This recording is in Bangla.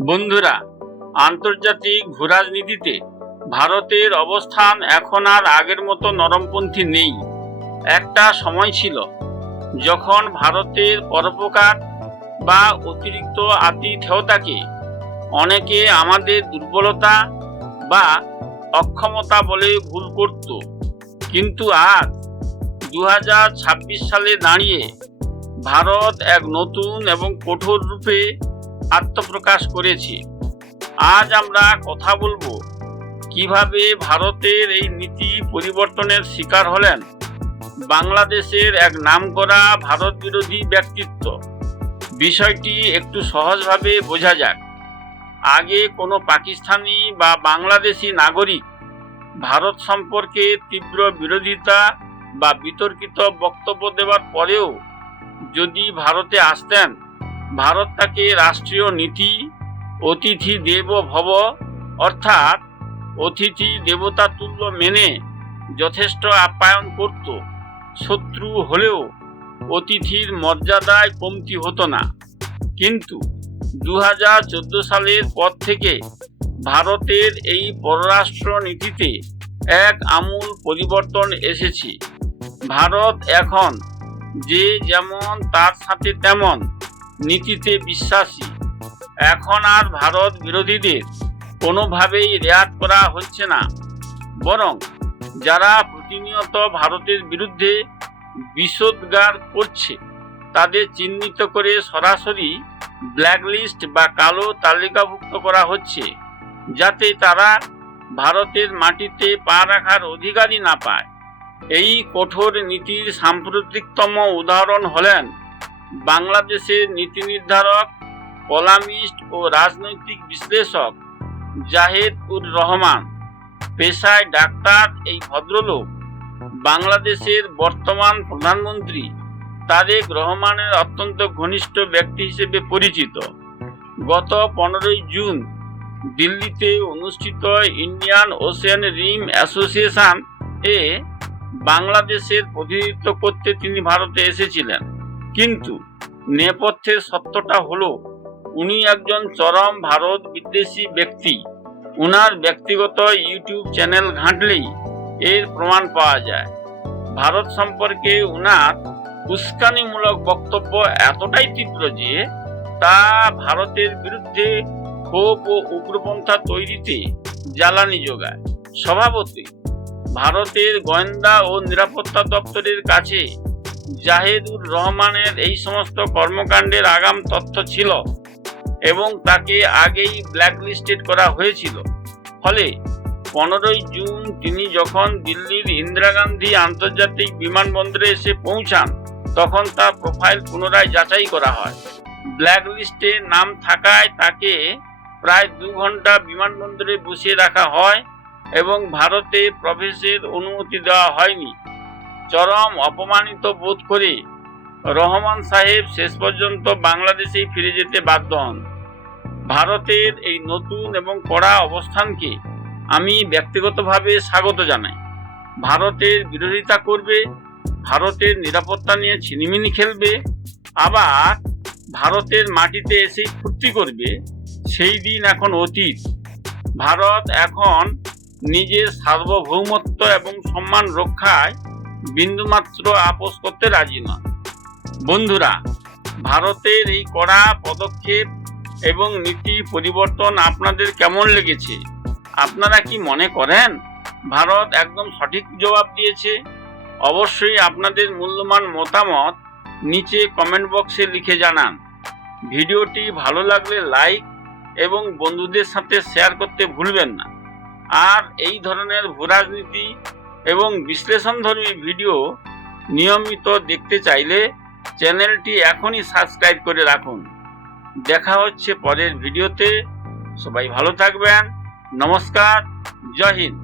বন্ধুরা, আন্তর্জাতিক ভূরাজনীতিতে ভারতের অবস্থান এখন আর আগের মতো নরমপন্থী নেই। একটা সময় ছিল যখন ভারতের পরোপকার বা অতিরিক্ত আতিথেয়তাকে অনেকে আমাদের দুর্বলতা বা অক্ষমতা বলে ভুল করত। কিন্তু আজ 2026 সালে দাঁড়িয়ে ভারত এক নতুন এবং কঠোর রূপে আত্মপ্রকাশ করেছে। আজ আমরা কথা বলবো কিভাবে ভারতের এই নীতি পরিবর্তনের শিকার হলেন বাংলাদেশের এক নামকরা ভারত বিরোধী ব্যক্তিত্ব। বিষয়টি একটু সহজভাবে বোঝা যাক। আগে কোনো পাকিস্তানি বা বাংলাদেশি নাগরিক ভারত সম্পর্কে তীব্র বিরোধিতা বা বিতর্কিত বক্তব্য দেওয়ার পরেও যদি ভারতে আসতেন, ভারত তাকে রাষ্ট্রীয় নীতি অতিথি দেব ভব অর্থাৎ অতিথি দেবতা তুল্য মেনে যথেষ্ট আপ্যায়ন করত। শত্রু হলেও অতিথির মর্যাদায় কমতি হতো না। কিন্তু 2014 সালের পর থেকে ভারতের এই পররাষ্ট্র নীতিতে এক আমূল পরিবর্তন এসেছে। ভারত এখন যে যেমন তার সাথে তেমন নীতিতে বিশ্বাসী। এখন আর ভারত বিরোধীদের কোনোভাবেই রেয়াত করা হচ্ছে না, বরং যারা প্রতিনিয়ত ভারতের বিরুদ্ধে বিষোদ্গার করছে তাদের চিহ্নিত করে সরাসরি ব্ল্যাকলিস্ট বা কালো তালিকাভুক্ত করা হচ্ছে, যাতে তারা ভারতের মাটিতে পা রাখার অধিকারই না পায়। এই কঠোর নীতির সাম্প্রতিকতম উদাহরণ হলেন বাংলাদেশের নীতি নির্ধারক, কলামিস্ট ও রাজনৈতিক বিশ্লেষক জাহেদ-উর-রহমান। পেশায় ডাক্তার এই ভদ্রলোক বাংলাদেশের বর্তমান প্রধানমন্ত্রী তারেক রহমানের অত্যন্ত ঘনিষ্ঠ ব্যক্তি হিসেবে পরিচিত। গত 15 জুন দিল্লিতে অনুষ্ঠিত ইন্ডিয়ান ওশেন রিম অ্যাসোসিয়েশন এ বাংলাদেশের প্রতিনিধিত্ব করতে তিনি ভারতে এসেছিলেন। কিন্তু নেপথ্যের সত্যটা হলো উনি একজন চরম ভারত বিদ্বেষী ব্যক্তি। উনার ব্যক্তিগত ইউটিউব চ্যানেল ঘাঁটলেই এর প্রমাণ পাওয়া যায়। ভারত সম্পর্কে উনার উস্কানিমূলক বক্তব্য এতটাই তীব্র যে তা ভারতের বিরুদ্ধে ক্ষোভ ও উগ্রপন্থা তৈরিতে জ্বালানি যোগায়। স্বভাবতই ভারতের গোয়েন্দা ও নিরাপত্তা দপ্তরের কাছে জাহেদ-উর-রহমানের এই সমস্ত কর্মকাণ্ডের আগাম তথ্য ছিল এবং তাকে আগেই ব্ল্যাকলিস্টেড করা হয়েছিল। ফলে 15 জুন তিনি যখন দিল্লির ইন্দিরা গান্ধী আন্তর্জাতিক বিমানবন্দরে এসে পৌঁছান, তখন তার প্রোফাইল পুনরায় যাচাই করা হয়। ব্ল্যাকলিস্টে নাম থাকায় তাকে প্রায় 2 ঘন্টা বিমানবন্দরে বসিয়ে রাখা হয় এবং ভারতে প্রবেশের অনুমতি দেওয়া হয়নি। চরম অপমানিত বোধ করে রহমান সাহেব শেষ পর্যন্ত বাংলাদেশেই ফিরে যেতে বাধ্য হন। ভারতের এই নতুন এবং কড়া অবস্থানকে আমি ব্যক্তিগতভাবে স্বাগত জানাই। ভারতের বিরোধিতা করবে, ভারতের নিরাপত্তা নিয়ে ছিনিমিনি খেলবে, আবার ভারতের মাটিতে এসেই ফুর্তি করবে, সেই দিন এখন অতীত। ভারত এখন নিজের সার্বভৌমত্ব এবং সম্মান রক্ষায় বিন্দুমাত্র আপোস করতে রাজি নয়। বন্ধুরা, ভারতের এই কড়া পদক্ষেপ এবং নীতি পরিবর্তন আপনাদের কেমন লেগেছে? আপনারা কি মনে করেন ভারত একদম সঠিক জবাব দিয়েছে? অবশ্যই আপনাদের মূল্যবান মতামত নিচে কমেন্ট বক্সে লিখে জানান। ভিডিওটি ভালো লাগলে লাইক এবং বন্ধুদের সাথে শেয়ার করতে ভুলবেন না। আর এই ধরনের ভূরাজনীতি এবং বিশ্লেষণধর্মী ভিডিও নিয়মিত দেখতে চাইলে চ্যানেলটি এখনই সাবস্ক্রাইব করে রাখুন। দেখা হচ্ছে পরের ভিডিওতে। সবাই ভালো থাকবেন। নমস্কার। জয় হিন্দ।